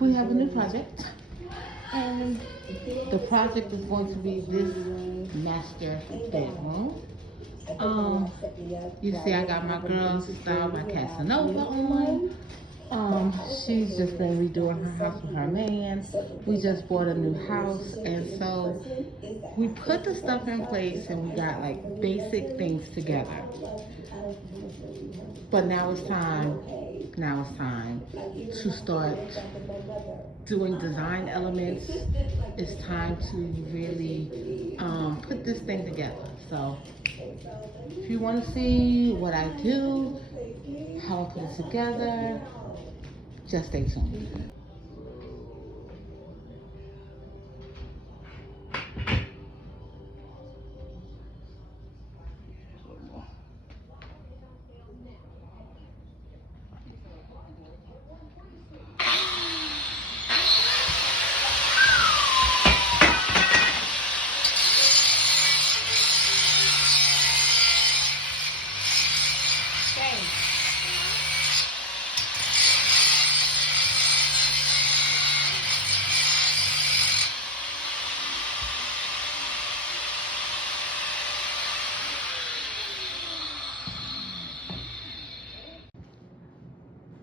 we have a new project. And the project is going to be this master bedroom. You see I got my girl style by Casanova on. She's just been redoing her house with her man. We just bought a new house, and so we put the stuff in place and we got like basic things together. But now it's time. Now it's time to start doing design elements. It's time to really put this thing together. So if you want to see what I do, how I put it together, just stay tuned.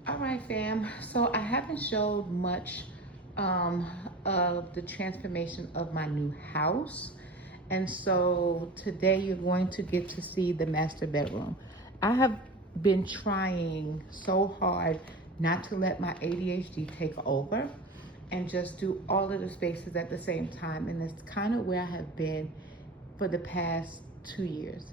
All right, fam. So I haven't showed much of the transformation of my new house. And so today you're going to get to see the master bedroom. I have been trying so hard not to let my ADHD take over and just do all of the spaces at the same time. And that's kind of where I have been for the past 2 years.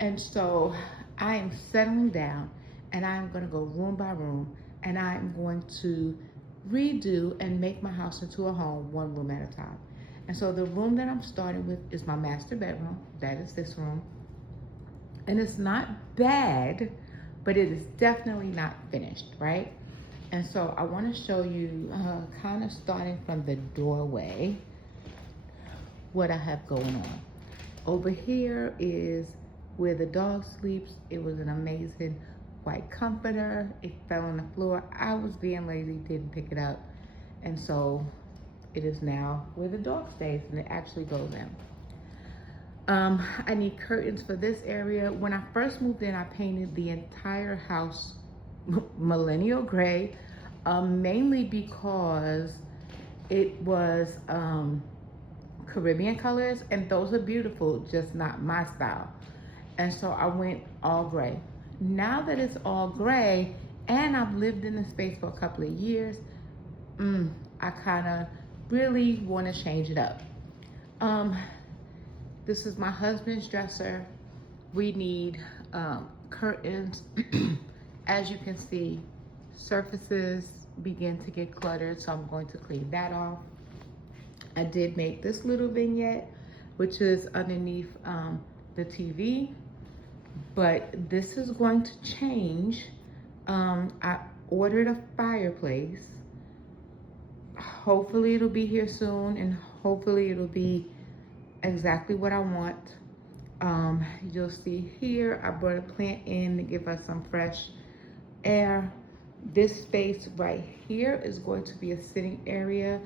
And so I am settling down and I'm gonna go room by room and I'm going to redo and make my house into a home one room at a time. And so the room that I'm starting with is my master bedroom. That is this room. And it's not bad, but it is definitely not finished, right? And so I wanna show you kind of starting from the doorway, what I have going on. Over here is where the dog sleeps. It was an amazing white comforter. It fell on the floor. I was being lazy, didn't pick it up. And so it is now where the dog stays and it actually goes in. I need curtains for this area. When I first moved in, I painted the entire house millennial gray, mainly because it was Caribbean colors, and those are beautiful, just not my style. And so I went all gray. Now that it's all gray and I've lived in the space for a couple of years, I kind of really want to change it up. This is my husband's dresser. We need curtains. As you can see, surfaces begin to get cluttered, so I'm going to clean that off. I did make this little vignette, which is underneath the TV, but this is going to change. I ordered a fireplace. Hopefully it'll be here soon, and hopefully it'll be exactly what I want. You'll see here, I brought a plant in to give us some fresh air. This space right here is going to be a sitting area.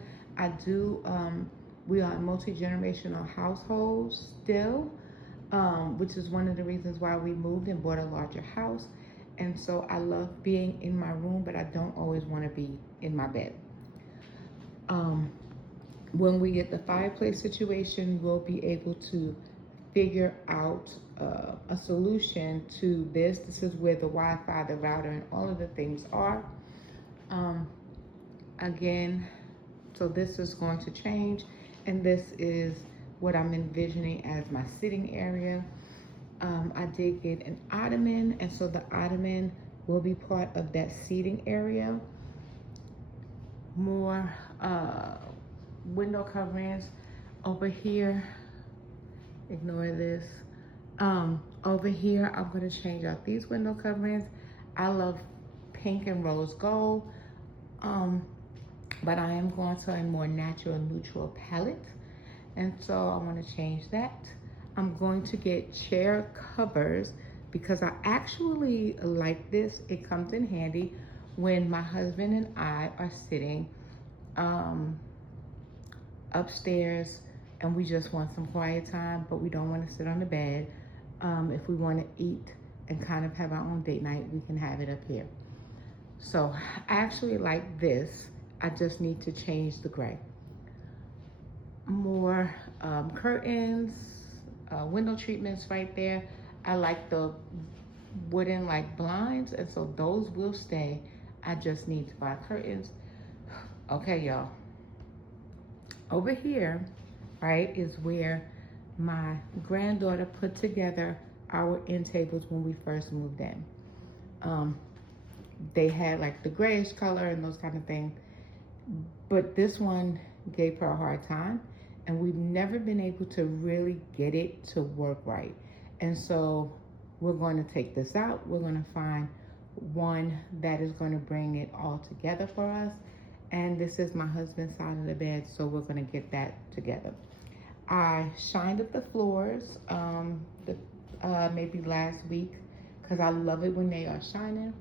We are a multi-generational household still, which is one of the reasons why we moved and bought a larger house. And so I love being in my room, but I don't always want to be in my bed. When we get the fireplace situation, we'll be able to figure out a solution to this. This is where the Wi-Fi, the router, and all of the things are. Again, so this is going to change, and this is what I'm envisioning as my sitting area. I did get an ottoman, and so the ottoman will be part of that seating area. More window coverings over here. Ignore this. Over here, I'm going to change out these window coverings. I love pink and rose gold, but I am going to a more natural neutral palette, and so I want to change that. I'm going to get chair covers because I actually like this. It comes in handy when my husband and I are sitting um, upstairs and we just want some quiet time, but we don't want to sit on the bed. If we want to eat and kind of have our own date night, we can have it up here. So I actually like this. I just need to change the gray. More curtains, window treatments right there. I like the wooden like blinds, and so those will stay. I just need to buy curtains. Okay, y'all. Over here, right, is where my granddaughter put together our end tables when we first moved in. They had like the grayish color and those kind of things, but this one gave her a hard time, and we've never been able to really get it to work right. And so we're going to take this out. We're going to find one that is going to bring it all together for us. And this is my husband's side of the bed, so we're going to get that together. I shined up the floors maybe last week because I love it when they are shining.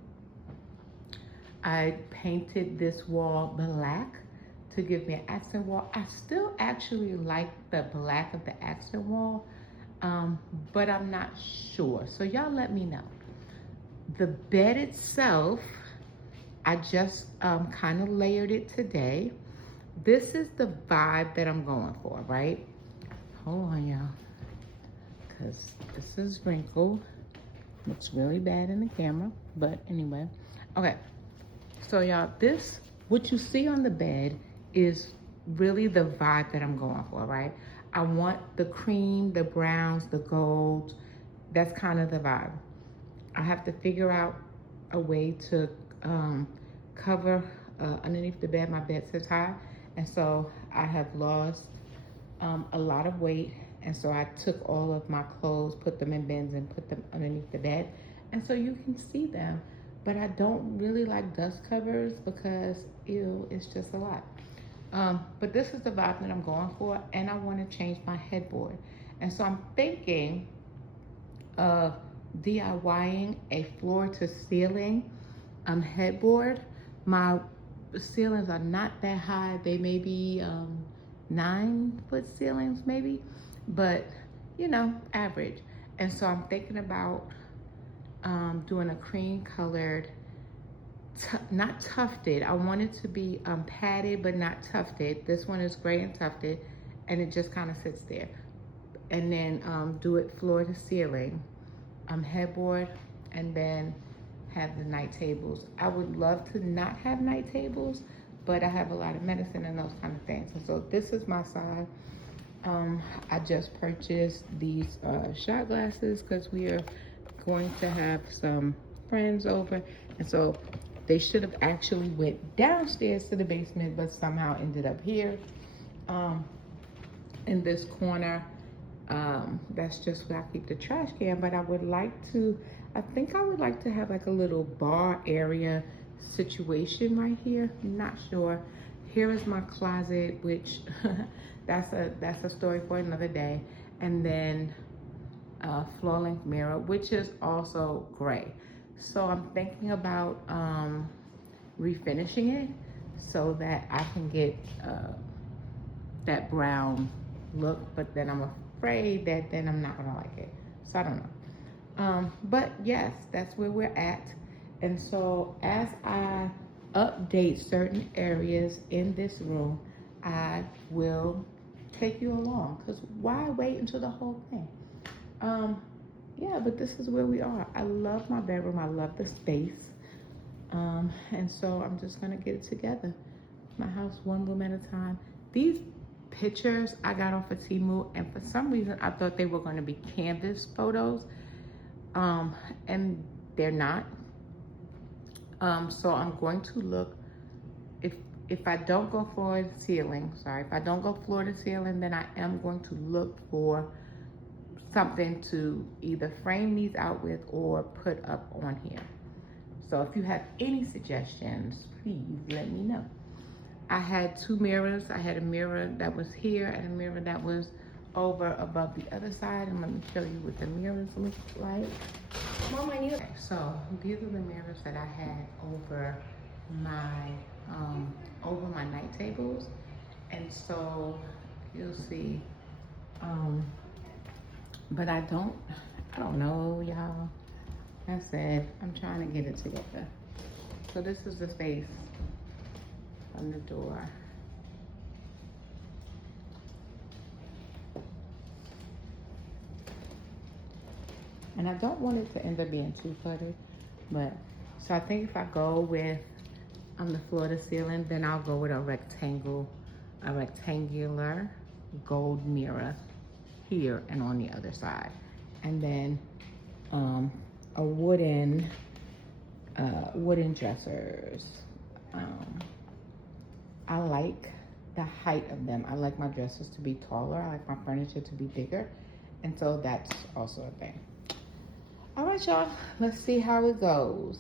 I painted this wall black to give me an accent wall. I still actually like the black of the accent wall, but I'm not sure. So y'all let me know. The bed itself, I just kind of layered it today. This is the vibe that I'm going for, right? Hold on, y'all, because this is wrinkled. Looks really bad in the camera, but anyway. Okay, so y'all, what you see on the bed is really the vibe that I'm going for, right? I want the cream, the browns, the golds. That's kind of the vibe. I have to figure out a way to cover underneath the bed. My bed sits high, and so I have lost a lot of weight, and so I took all of my clothes, put them in bins, and put them underneath the bed, and so you can see them. But I don't really like dust covers because, ew, it's just a lot. But this is the vibe that I'm going for, and I want to change my headboard. And so I'm thinking of DIYing a floor-to-ceiling headboard. My ceilings are not that high. They may be 9-foot ceilings maybe, but you know, average. And so I'm thinking about doing a cream colored, not tufted. I want it to be padded but not tufted. This one is gray and tufted, and it just kind of sits there. And then do it floor to ceiling headboard, and then have the night tables. I would love to not have night tables, but I have a lot of medicine and those kind of things. And so this is my side. I just purchased these shot glasses because we are going to have some friends over, and so they should have actually went downstairs to the basement, but somehow ended up here in this corner. That's just where I keep the trash can, but I would like to, I think I would like to have like a little bar area situation right here. I'm not sure. Here is my closet, which that's a story for another day. And then floor length mirror, which is also gray. So I'm thinking about refinishing it so that I can get that brown look, but then I'm afraid that then I'm not gonna like it. So I don't know. But yes, that's where we're at. And so as I update certain areas in this room, I will take you along, because why wait until the whole thing? Yeah, but this is where we are. I love my bedroom. I love the space. And so I'm just gonna get it together. My house one room at a time. These pictures I got off of Temu, and for some reason I thought they were gonna be canvas photos. And they're not. So I'm going to look, if I don't go floor to ceiling, if I don't go floor to ceiling, then I am going to look for something to either frame these out with or put up on here. So if you have any suggestions, please let me know. I had two mirrors. I had a mirror that was here and a mirror that was over above the other side. And let me show you what the mirrors look like. So these are the mirrors that I had over my over my night tables. And so you'll see, but I don't know, y'all. I said, I'm trying to get it together. So this is the face on the door. And I don't want it to end up being too cluttered, but so I think if I go with the floor to ceiling, then I'll go with a rectangular gold mirror here and on the other side, and then a wooden dressers. I like the height of them. I like my dressers to be taller. I like my furniture to be bigger, and so that's also a thing. All right, y'all, let's see how it goes.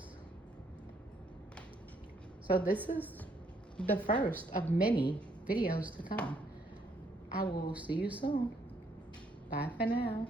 So this is the first of many videos to come. I will see you soon. Bye for now.